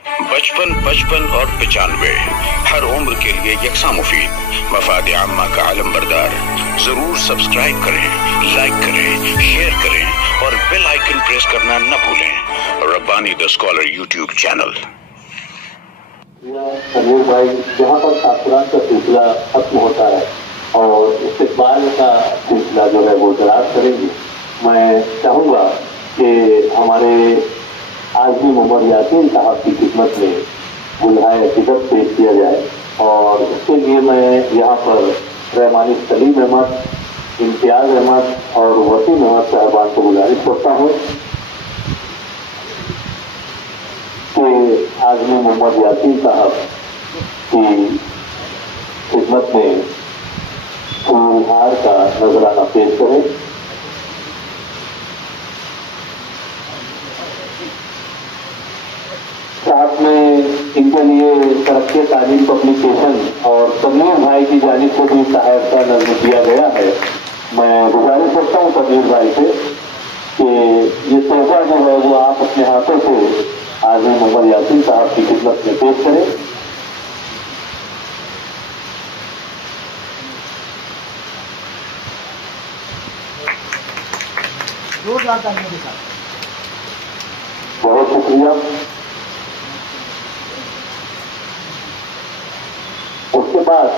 55 55 और 95 हर उम्र के लिए यकसा मुफीद, मफाद आम्मा का आलम बरदार। जरूर सब्सक्राइब करें, लाइक करें, शेयर करें और बेल आइकन प्रेस करना न भूलें। Rabbani the scholar YouTube channel. Tanveer भाई, जहाँ पर तासुरात का सिलसिला खत्म होता है और इस्तिक़बाल का सिलसिला जो है वो दराज करेंगे, मैं चाहूँगा कि हमारे आज़मी मोहम्मद यासीन साहब की खिदमत में गुलहाए अक़ीदत पेश किया जाए। और इसके लिए मैं यहाँ पर रहमानी सलीम अहमद, इम्तियाज़ अहमद और वसीम अहमद साहबान को गुजारिश करता हूँ कि आज़मी मोहम्मद यासीन साहब की खिदमत में फूलहार का नजराना पेश करें। साथ में इनके लिए तरक्की तालीम पब्लिकेशन और तनवीर भाई की जानिब से भी सहायता नजर दिया गया है। मैं गुजारिश करता हूँ तनवीर भाई से कि ये तोहफा जो है वो आप अपने हाथों से आज़मी मोहम्मद यासीन साहब की खिदमत में पेश करें। बहुत शुक्रिया। उसके बाद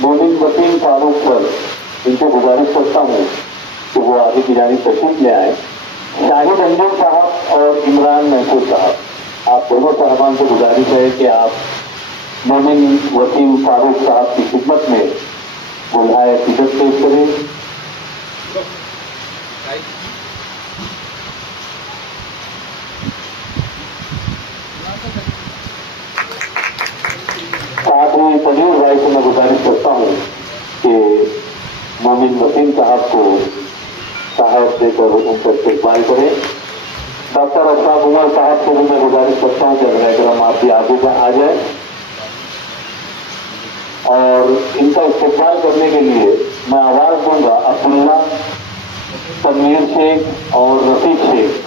मोमिन वसीम फारूक पर इनको गुजारिश करता हूँ कि वो आगे की जानिब तशरीफ ले आए। शाहिद अंजुम साहब और इमरान महसूर साहब, आप दोनों साहबान को गुजारिश है कि आप मोमिन वसीम फारूक साहब की खिदमत में गुलहाए अक़ीदत पेश करें। साथ ही तनवीर भाई को मैं गुजारिश करता हूँ कि मोमिन वसीम साहब को सहायता देकर उनका इस्तेमाल करें। डॉक्टर अशफाक उमर साहब को भी मैं गुजारिश करता हूँ कि अगर आप भी आगे आ जाए और इनका इस्तेमाल करने के लिए मैं आवाज दूंगा अब्दुल्ला, तनवीर शेख और रफीक शेख।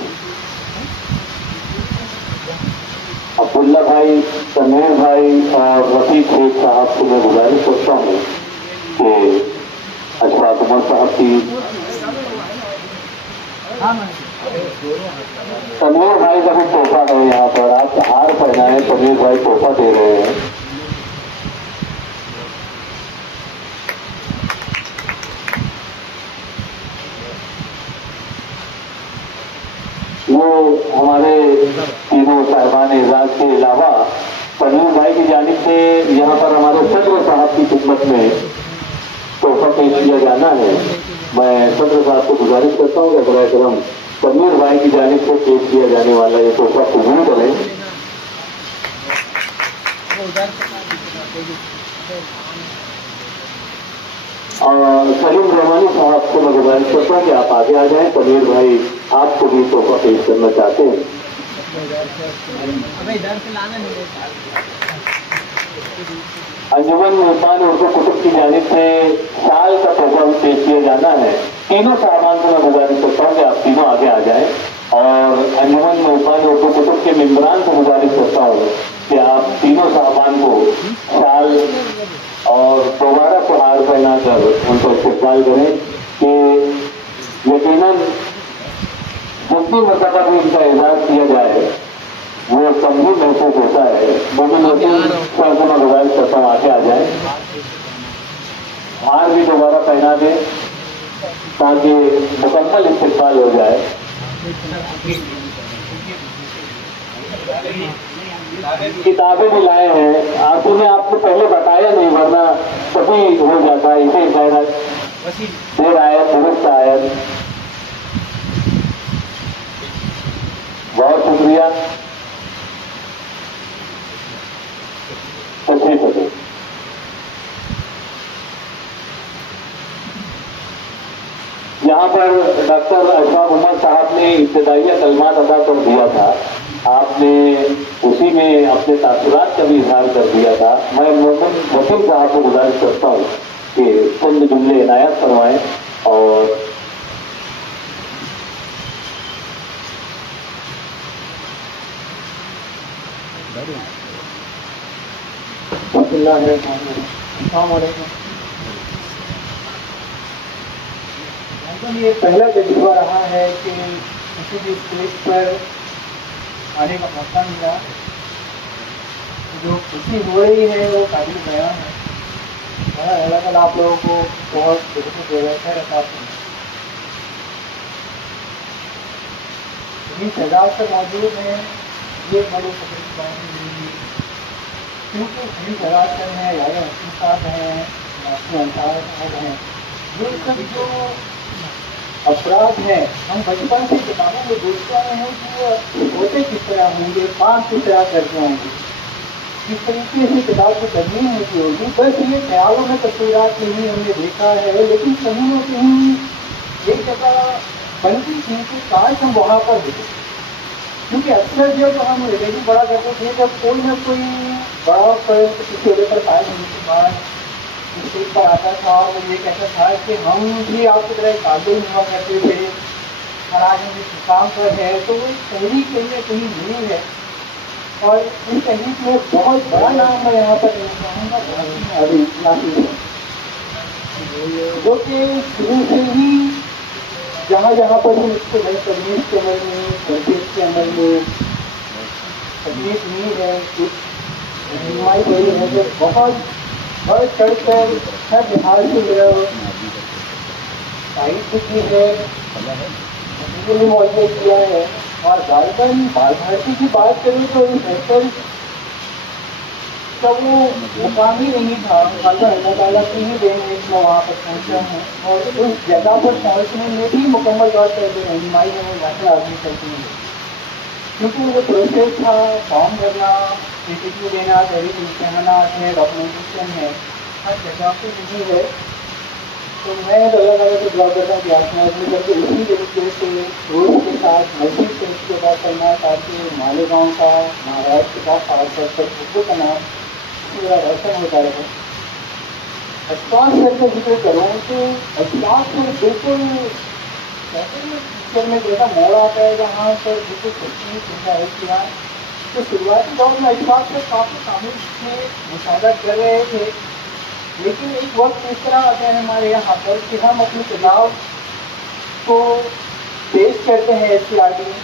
अब्दुल्ला भाई, तनवीर भाई और रफीक शेख साहब को मैं गुजारिश करता हूँ कि अशफाक उमर साहब की, तनवीर भाई का भी तोहफा है यहाँ पर, आप हार पहनाए, तनवीर भाई तोहफा दे रहे हैं। वो हमारे तीनों साहिबान एजाज के अलावा तनवीर भाई की जानिब से यहाँ पर हमारे सदर साहब की खिदमत में तोहफा पेश किया जाना है। मैं सदर साहब को गुजारिश करता हूँ कि अगर तनवीर भाई की जानिब से पेश किया जाने वाला ये तोहफा कबूल करें। और सलीम रहमानी साहब को मैं गुजारिश करता हूँ कि आप आगे आ जाएं। तनवीर भाई आपको भी तोहफा पेश करना चाहते हैं। अंजुमन मेहमान उर्दू कुतुब की जानिब से साल का तोहफा पेश किया जाना है। तीनों साहबान को मैं गुजारिश करता हूँ कि आप तीनों आगे आ जाएं। और अंजुमन मेहमान उर्दू कुतुब के मेम्बरान को गुजारिश करता हूँ कि आप तीनों साहबान को साल और दोबारा को हार पहना कर उनको इस्तेमाल करें कि यकीनन जितनी मरतबा भी उनका एजाज किया जाए वो कमजोर महसूस होता है। मोमिन वसीम साहब को मैं गुजारिश करता हूँ आगे आ जाए, हार भी दोबारा पहना दें ताकि मुकम्मल इस्तेमाल हो जाए। किताबें भी लाए हैं, आपने आपको पहले बताया नहीं वरना सभी हो जाता है। इसे देर आयत दुरुस्त आयत। बहुत शुक्रिया। तशरीफ रखें। यहाँ पर डॉक्टर अशफाक उमर साहब ने इब्तिदाइया कलमात अदा कर दिया था, आपने उसी में अपने तासुरात का भी इजहार कर दिया था। मैं मोमिन वसीम साहब को गुजारिश करता हूँ कि चंद जुमले इनायत फरमाएं और السلام علیکم. یہ پہلا تجربہ رہا ہے کہ کسی بھی اسٹیج پر آنے کا موقع ملا. جو خوشی ہو رہی ہے وہ قابل بیان ہے. اللہ تعالیٰ آپ لوگوں کو بہت بہت خیر عطا فرمائے. شہزاد پر موجود ہیں یہ بڑے فخر کی بات ہے کیونکہ شہزاد سر ہیں یار حسین صاحب ہیں ناصر انصار صاحب ہیں. یہ سب جو افراد ہیں ہم بچپن سے کتابوں میں دیکھتے آئے ہیں کہ وہ ہوتے کس طرح ہوں گے کام کس طرح کرتے ہوں گے کس طریقے سے کتاب کو تدوین ہوتی ہوگی. بس یہ خیالوں میں تصویرات نہیں ہم نے دیکھا ہے لیکن کہیں نہ کہیں ایک جگہ بنتی تھی کہ کاش ہم وہاں پر ہوتے. کیونکہ اکثر جب ہم ریلیٹو پڑھا کرتے تھے جب کوئی نہ کوئی بڑا فرق کسی عہدے پر قائم ہونے کے بعد اسٹیج پر آتا تھا اور یہ کہتا تھا کہ ہم بھی آپ کی طرح قابل ہوا کرتے تھے اور آج ہم اس مقام پر ہے. تو وہ تحریک کہیں نہ کہیں نہیں ہے اور اس تحریک میں بہت بڑا نام میں یہاں پر چاہوں گا ابھی ناصر جو کہ شروع سے ہی جہاں جہاں پر ہم اس کو نئی تجویز کے عمل میں تربیت کے عمل میں تکلیف نہیں ہے کچھ رہنمائی کوئی ہے جو بہت بڑھ چڑھ کر ہر لحاظ سے میرا تائید کی ہے بھی معاوضہ کیا ہے. اور غالباً بال بھارتی کی بات کریں تو اس بہتر کا وہ مقام ہی نہیں تھا. غالباً اللہ تعالیٰ کی ہی دین ہے میں وہاں پر پہنچا ہوں اور اس جگہ پر پہنچنے میں بھی مکمل طور پر جو رہنمائی ہے وہ لاکھ آدمی کرتی ہے کیونکہ وہ پروسیس تھا فارم بھرنا انٹرویو دینا تحریک امتحانات ہے ڈاکومنٹیشن ہے ہر جگہ پہ نہیں ہے. تو میں اللہ تعالیٰ سے دعا کرتا ہوں کہ آپ نے اپنے کر کے اسی طریقے سے روز کے ساتھ مسجد سے استفادہ کرنا تاکہ مالیگاؤں کا مہاراشٹر کا خاص طور پر خود کا نام میرا روشن ہوتا رہے. اشفاق سر کا ذکر کروں تو اشفاق سر بالکل پکچر میں جیسا موڑ آتا ہے جہاں پر بالکل سچی ہے کیا. تو شروعاتی دور میں اشفاق سر کافی شامل میں مشاہدہ کر رہے تھے لیکن ایک وقت اس طرح آتا ہے ہمارے یہاں پر کہ ہم اپنی کتاب کو پیش کرتے ہیں ایس سی آر ٹی میں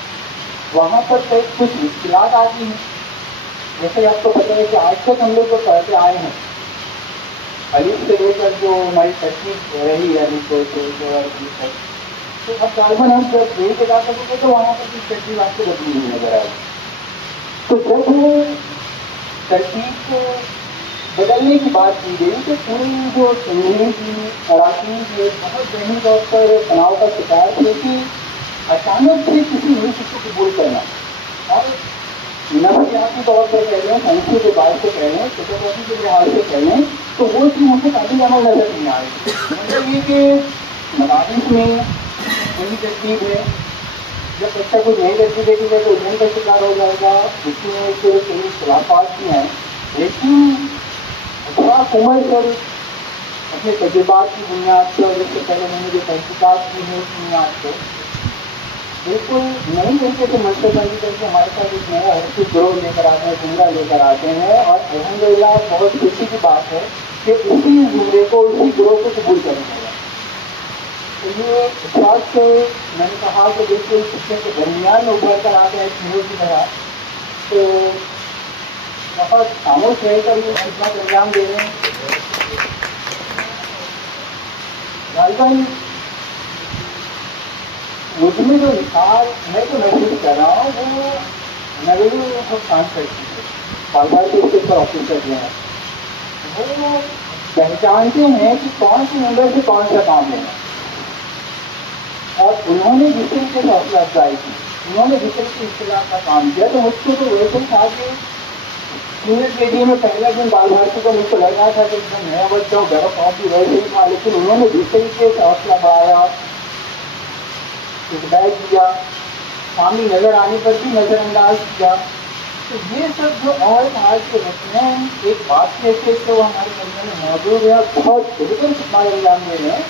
وہاں پر کچھ مشکلات آتی ہیں. جیسے آپ کو پتہ ہے کہ آج تک ہم لوگ جو پڑھتے آئے ہیں الف سے لے کر جو ہماری ترکیب رہی ہے تو اب غالباً ہم جب یہ جگہ کرتے تھے تو وہاں پر کچھ ترکیب آپ کو بدلی نہیں نظر آئی. تو جب وہ ترکیب کو بدلنے کی بات کی گئی تو پوری جو تنظیم کی اراکین کی بہت ذہنی طور پر تناؤ کا شکار تھے کہ اچانک سے کسی نئی چیز کو قبول کرنا اور نفسیاتی طور پر کہہ رہے ہیں سائنسی کے بات سے کہہ رہے ہیں فوٹوگرافی کے لحاظ سے کہہ رہے ہیں تو وہ چیز ہم کو قابل عمل نظر نہیں آ رہی. مطلب یہ کہ مدارس میں وہی ترتیب ہے جب بچہ کوئی نئی ترتیب دیکھے گا تو الجھن کا شکار ہو جائے گا. اس میں کئی اختلافات بھی ہیں لیکن اشفاق عمر پر اپنے تجربات کی بنیاد پر اور اس سے پہلے میں نے جو تحقیقات کی ہے اس بنیاد پر بالکل نئی طریقے سے منصوبہ بندی کر کے ہمارے پاس ایک نیا حرفی گروہ لے کر آتے ہیں زمرہ لے کر آتے ہیں اور الحمدللہ بہت خوشی کی بات ہے کہ اسی زمرے کو اسی گروہ کو قبول کرنا ہوگا. تو یہ اشفاق سے میں نے کہا کہ بالکل سکے کے درمیان میں ابھر کر آتے ہیں کھیلوں کی طرح. تو بہت خاموش رہ کر یہ خدمت انجام دے رہے ہیں. غالباً مجھ میں جو مثال میں تو محسوس کر رہا ہوں وہ نویلو کام کرتی ہے بال بھارتی اسٹیج پر آفیسر جو ہیں وہ پہچانتے ہیں کہ کون سی ممبر سے کون سا کام لینا اور انہوں نے جس طریقے سے حوصلہ افزائی کی انہوں نے جس طریقے سے اصطلاح کا کام کیا تو مجھ کو تو ویسے ہی تھا کہ سینئر کے لیے میں پہلا دن بال بھارتی کا مجھ کو لگ رہا تھا کہ ایک دم نیا بچہ ہوں گھر کام بھی ویسے ہی تھا لیکن انہوں نے جس طریقے سے حوصلہ بڑھایا ہدایت کیا سامنے نظر آنے پر بھی نظر انداز کیا. تو یہ سب جو اور آج کے رسمیں ایک بات کہتے تھے وہ ہمارے بندے میں موجود ہے اور بہت بہتر خدمات انجام دے رہے ہیں.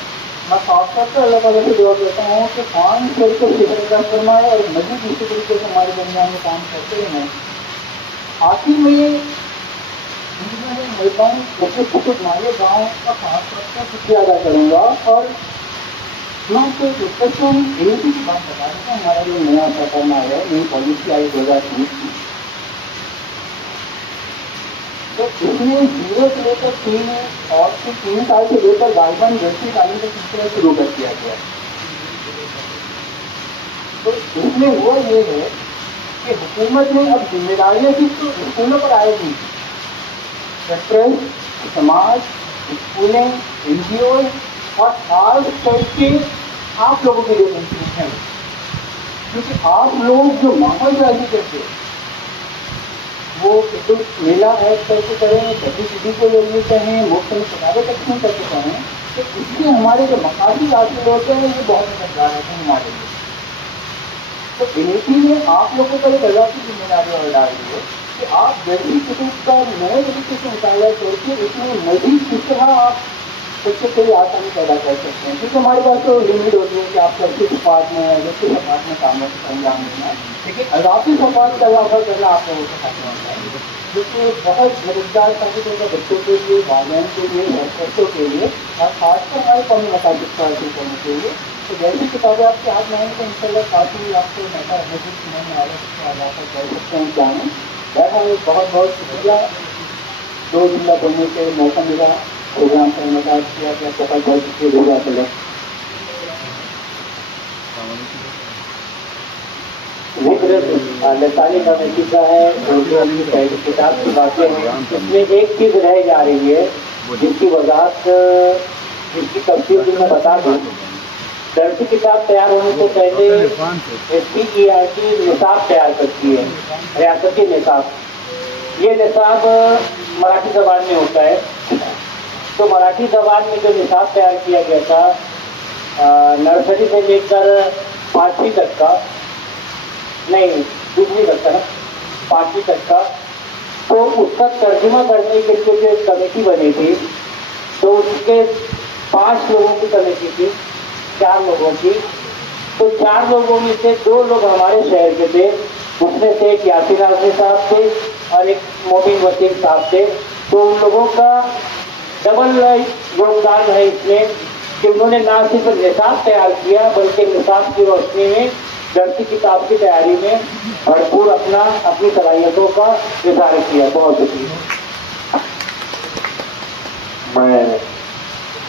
میں خاص طور پر اللہ تعالیٰ سے دعا کرتا ہوں کہ خان سر کو فکر ادا فرمائے اور مزید اسی طریقے سے ہمارے درمیان میں کام کرتے ہیں. आखिर में मैं जैसे कुछ हमारे गाँव का खास तौर पर सबसे अदा करूँगा। और मैं आपको डिस्कशन एनईपी की बात बता देता हूँ। हमारा जो नया प्रकरण आया है, नई पॉलिसी आई 2020 की, तो इसमें 0 से लेकर 3 और 3 साल से लेकर बागबानी दृष्टि कालीन का सिलसिला शुरू कर दिया गया। तो इसमें हुआ ये है कि हुकूमत ने अब जिम्मेदारियां सिर्फ तो स्कूलों पर आएगी, रेफरेंस समाज, स्कूलें, NGO और खास करके आप लोगों के लिए इंस्टीट्यूशन, क्योंकि आप लोग जो माहौल जारी करते वो कुछ मेला ऐड करके करें, गतिविधि को जरूरी कहें, मुफ्त में किताबें तकसीम करके करें, तो इससे हमारे जो मकासद हासिल होते हैं ये बहुत मददगार होते हैं हमारे लिए। तो एनईपी में आप लोगों पर एक अलग की जिम्मेदारी और डाल दी है कि आप जल्दी कुटुब का नए तरीके से मुताला करके इसमें मजीद किस तरह आप बच्चे के लिए आसानी पैदा कर सकते हैं। क्योंकि हमारे पास तो लिमिट होती है कि आप सबके सफात में जैसे सफात में काम अंजाम देना, लेकिन अजाफी सफात का इजाफा करना आप लोगों को खाते होता है, क्योंकि बहुत मददगार साबित होगा बच्चों के लिए, वालिदैन के लिए, बच्चों के लिए, और खासकर हमारे कौमी मकासद को हासिल करने के लिए। तो जैसी किताबें आपके हाथ में आएंगी तो इंशाल्लाह काफ़ी आपको बेहतर महसूस नहीं आ रहा है, आप कह सकते हैं क्या है। बहरहाल बहुत बहुत शुक्रिया, 2 जुमला बोलने के मौका मिला, प्रोग्राम का इनकार किया गया, बहुत बहुत शुक्रिया चले। लसानी का नतीजा है जो अपनी पहली किताब की बातें हैं, इसमें एक चीज़ रह जा रही है जिसकी वजाहत, जिसकी तफसील मैं बता दूँ। दर्सी किताब तैयार होने से पहले SPERT निसाब तैयार करती है, रियासती निसाब। ये निसाब मराठी ज़बान में होता है। तो मराठी ज़बान में जो निसाब तैयार किया गया था नर्सरी से लेकर 5वीं तक का, नहीं 2वीं तक का, 5वीं तक का, तो उसका तर्जुमा करने के लिए जो एक कमेटी बनी थी, तो उसके 5 लोगों की कमेटी थी, 4 लोगों की। तो 4 लोगों में से 2 लोग हमारे शहर के थे, उसमें से एक यासीन आज़मी साहब थे और एक मोमिन वसीम साहब थे। तो उन लोगों का डबल योगदान है इसमें कि उन्होंने ना सिर्फ निसाब तैयार किया बल्कि निसाब की रोशनी में दर्सी किताब की तैयारी में भरपूर अपनी सलाहियतों का इज़हार किया। बहुत शुक्रिया। मैं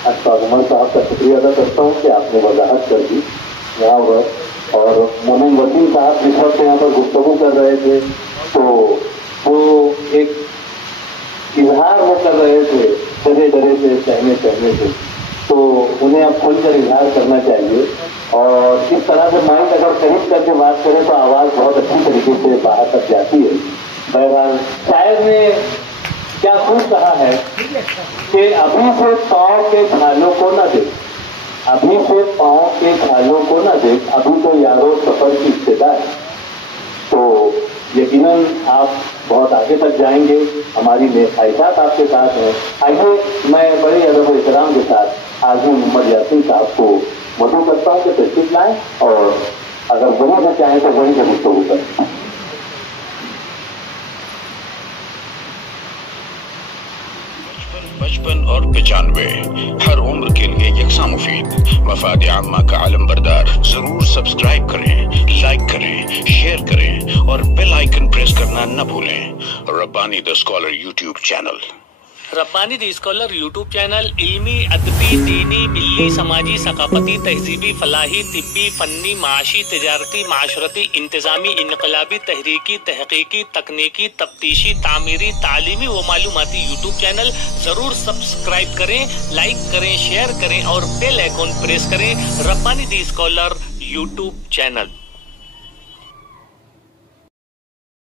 अशफाक उमर साहब का शुक्रिया अदा करता हूँ कि आपने वजाहत कर दी यहाँ पर। और मोमिन वसीम साहब जिस वक्त यहाँ पर गुफ्तगू कर रहे थे तो वो एक इजहार वो कर रहे थे, डरे से, सहमे से, तो उन्हें अब खुलकर इजहार करना चाहिए। और इस तरह से माइक अगर करीब करके बात करें तो आवाज़ बहुत अच्छी तरीके से बाहर तक जाती है। बहरहाल शायर ने क्या खूब कहा है कि अभी से पाँव के छालों को न देख, अभी से पाँव के छालों को न देख, अभी तो यारो सफर की इब्तिदा है। तो यकीनन आप बहुत आगे तक जाएंगे, हमारी ख्वाहिशात आपके साथ हैं। आइए मैं बड़े अदब और एहतराम के साथ आज़मी मोहम्मद यासीन साहब को मदऊ करता हूँ कि तशरीफ लाएँ और अगर वहीं से चाहें तो वहीं से गुफ्तगू करें। बचपन और 95 हर उम्र के लिए यकसा मुफीद। मफाद आम्मा का आलम बरदार। जरूर सब्सक्राइब करें, लाइक करें, शेयर करें और बेल आइकन प्रेस करना न भूलें। Rabbani the scholar YouTube channel. Rabbani the scholar YouTube channel इल्मी, अदबी, दीनी, मिल्ली, समाजी, सकाफती, तहजीबी, फलाही, तिब्बी, फन्नी, माशी, तिजारती, माशरती, इंतजामी, इनकलाबी, तहरीकी, तहकीकी, तकनीकी, तफ्तीशी, तामीरी, तालीमी व मालूमाती यूट्यूब चैनल जरूर सब्सक्राइब करें, लाइक करें, शेयर करें और बेल आइकन प्रेस करें। Rabbani the scholar YouTube channel.